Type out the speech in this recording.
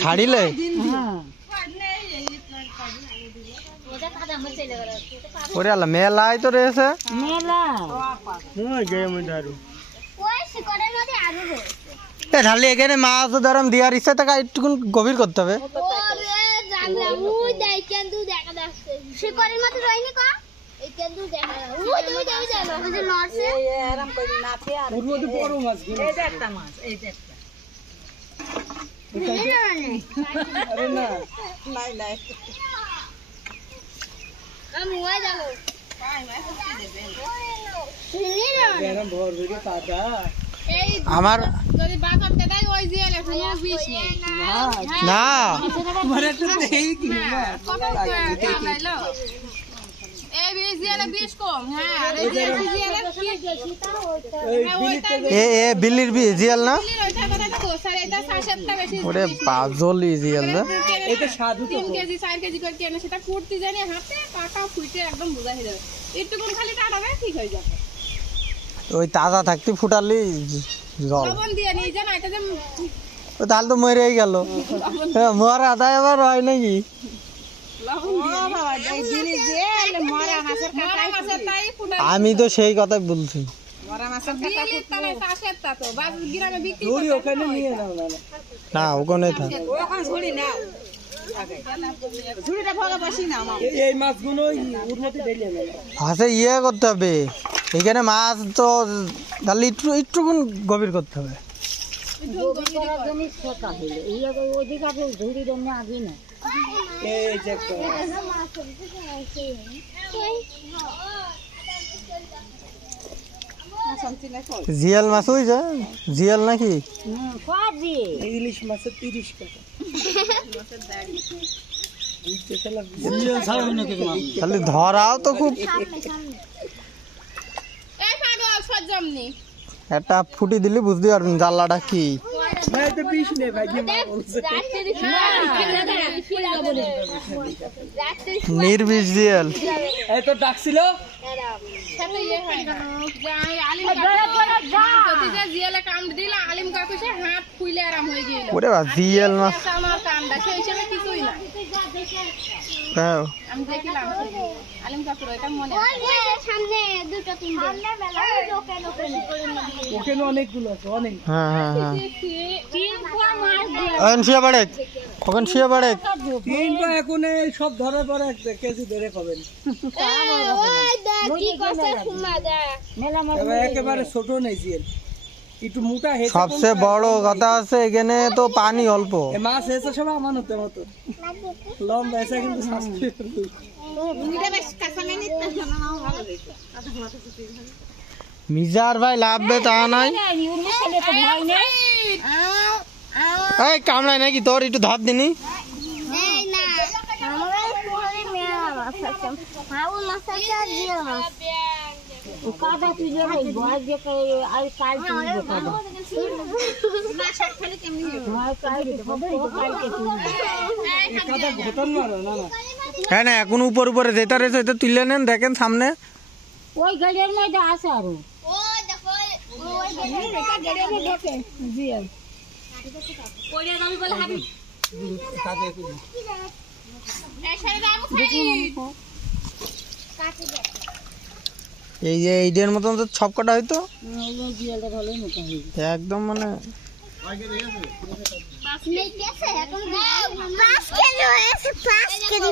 ছাড়িলে ওরে আল্লাহ মেলায় তো রয়েছে ঢালি এখানে মাছ ধরাম দেওয়ার ইচ্ছা থাকা একটু গভীর করতে হবে আমার না বিলির জিয়াল না ওরে বাজলি জিয়াল না এটা সাধু 3 কেজি 4 কেজি করে কেন সেটা ফুটতে জানি হাতে পাকা ফুটে একদম বোঝা হয়ে যাবে একটুকুন খালি টাটাবে ঠিক হয়ে যাবে ওই তাজা থাকতে ফুটালি জল লবণ দিয়ে নিয়ে যান এটা যে ও তাহলে তো মরেই গেল মরা আদায় আবার হয় নাকি আমি তো সেই কথাই বলছি না ওখানে ভাষে ইয়ে করতে হবে এখানে মাছ তো তাহলে একটু গভীর করতে হবে জিয়াল মাছ হয়েছে জিয়াল নাকি ইলিশ মাছের 30 টাকা খালি ধরাও তো খুব একটা ফুটি দিলে বুঝতে পারবেন জাল্লাটা কি নির্বিষ জিয়াল এই তো ডাকছিল ওরে বাবা জিয়াল মাছ অনেকগুলো আছে অনেক কখন শুয়ে পড়ে এখন সব ধরার পরে কেজি ধরে খাবেন একেবারে ছোট নেই জিয়াল একটু মোটা হয়েছে সবচেয়ে বড় কথা আছে এখানে তো পানি অল্প মাছ এসে সব আমানতের মতো লম্বা এসে কিন্তু মিজার ভাই লাভবে তা নাই এই কামড়ায় নাকি তোর একটু ধার দিনি হ্যাঁ না এখন উপর উপরে যেটা রয়েছে এটা তুলে নেন দেখেন সামনে ওই গাড়ির মধ্যে আছে আরো এই যে এইটার মতন তো সব কটা হয়তো একদম মানে পাঁচ কেজি হয়েছে 5 কেজি